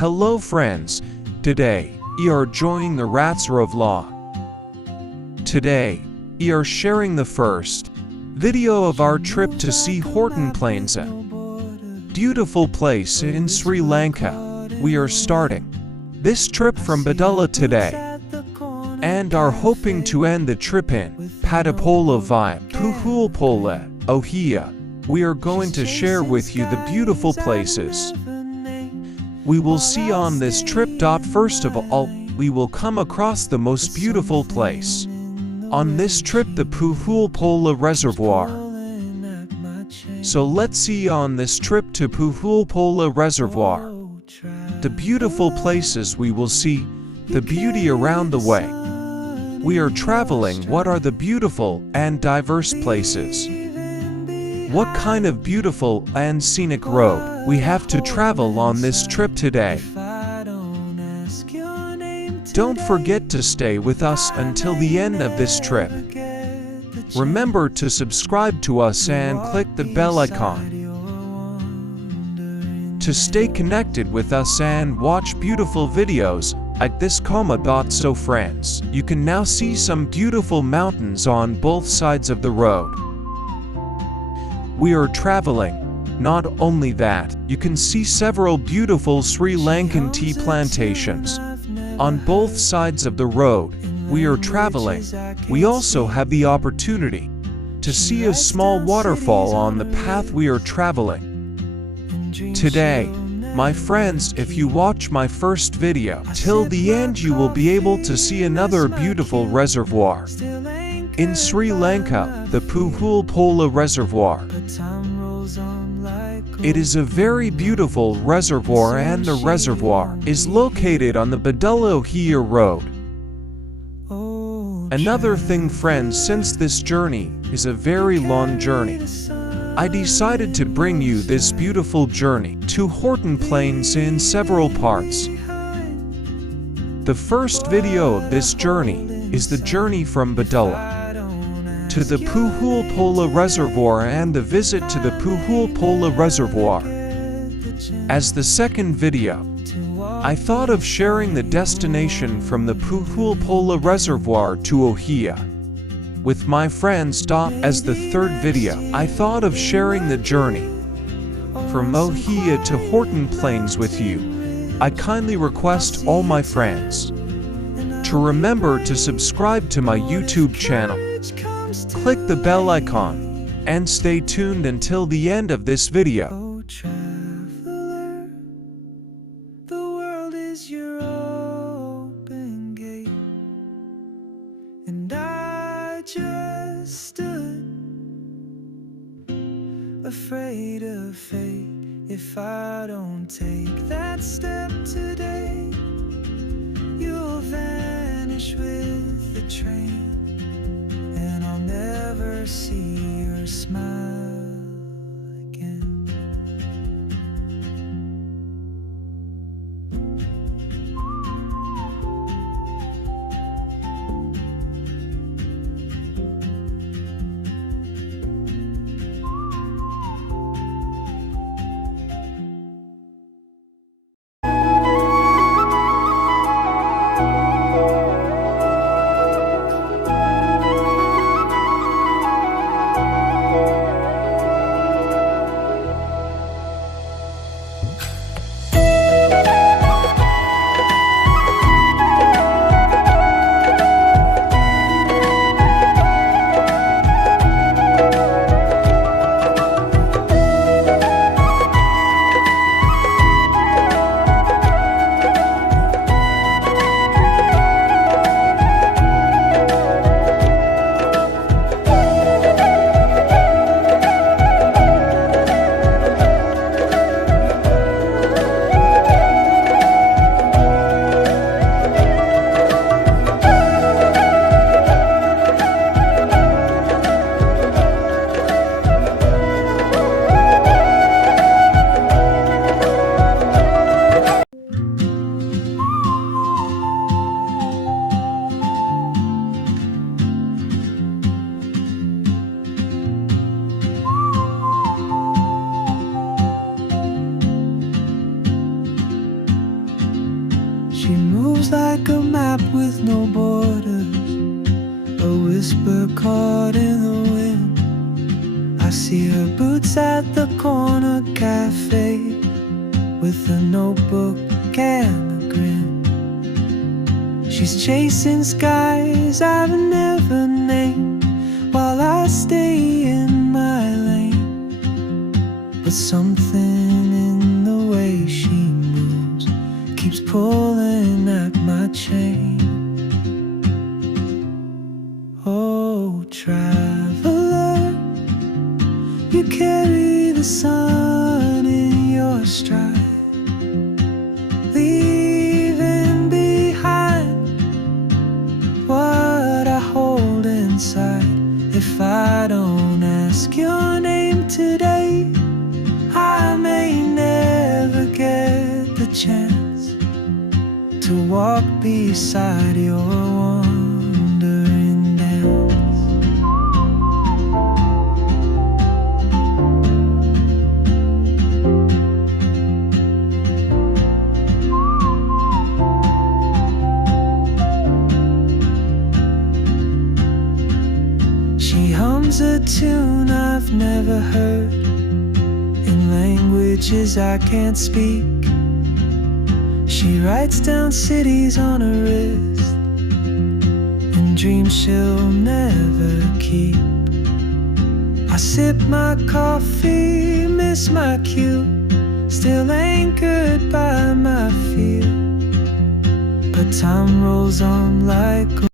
Hello friends, today, we are joining the Reservoir vlog. Today, we are sharing the first video of our trip to see Horton Plains, a beautiful place in Sri Lanka. We are starting this trip from Badula today, and are hoping to end the trip in Puhukpola via Puhukpola, Ohio. We are going to share with you the beautiful places we will see on this trip. First of all, we will come across the most beautiful place on this trip, the Puhukpola Reservoir. So let's see on this trip to Puhukpola Reservoir the beautiful places we will see, the beauty around the way we are traveling. What are the beautiful and diverse places? What kind of beautiful and scenic road we have to travel on this trip today? Don't forget to stay with us until the end of this trip. Remember to subscribe to us and click the bell icon to stay connected with us and watch beautiful videos like this. So friends, you can now see some beautiful mountains on both sides of the road we are traveling. Not only that, you can see several beautiful Sri Lankan tea plantations on both sides of the road we are traveling. We also have the opportunity to see a small waterfall on the path we are traveling today. My friends, if you watch my first video till the end, you will be able to see another beautiful reservoir in Sri Lanka, the Puhukpola Reservoir. It is a very beautiful reservoir, and the reservoir is located on the Badula-Ohio road. Another thing friends, since this journey is a very long journey, I decided to bring you this beautiful journey to Horton Plains in several parts. The first video of this journey is the journey from Badula to the Puhukpola Reservoir and the visit to the Puhukpola Reservoir. As the second video, I thought of sharing the destination from the Puhukpola Reservoir to Ohio with my friends. As the third video, I thought of sharing the journey from Ohio to Horton Plains with you. I kindly request all my friends to remember to subscribe to my YouTube channel, click the bell icon, and stay tuned until the end of this video. Oh, traveler, the world is your open gate, and I just stood afraid of fate. If I don't take that step today, you'll vanish with the train, and I'll never see your smile again. map with no borders, a whisper caught in the wind. I see her boots at the corner cafe with a notebook and a grin. She's chasing skies I've never named while I stay in my lane. But something in the way she moves keeps pulling at my chain. Oh, traveler, you carry the sun in your stride, leaving behind what I hold inside. If I don't ask your name today, I may never get the chance to walk beside your wandering dance. She hums a tune I've never heard in languages I can't speak. She writes down cities on her wrist and dreams she'll never keep. I sip my coffee, miss my cue, still anchored by my fear. But time rolls on like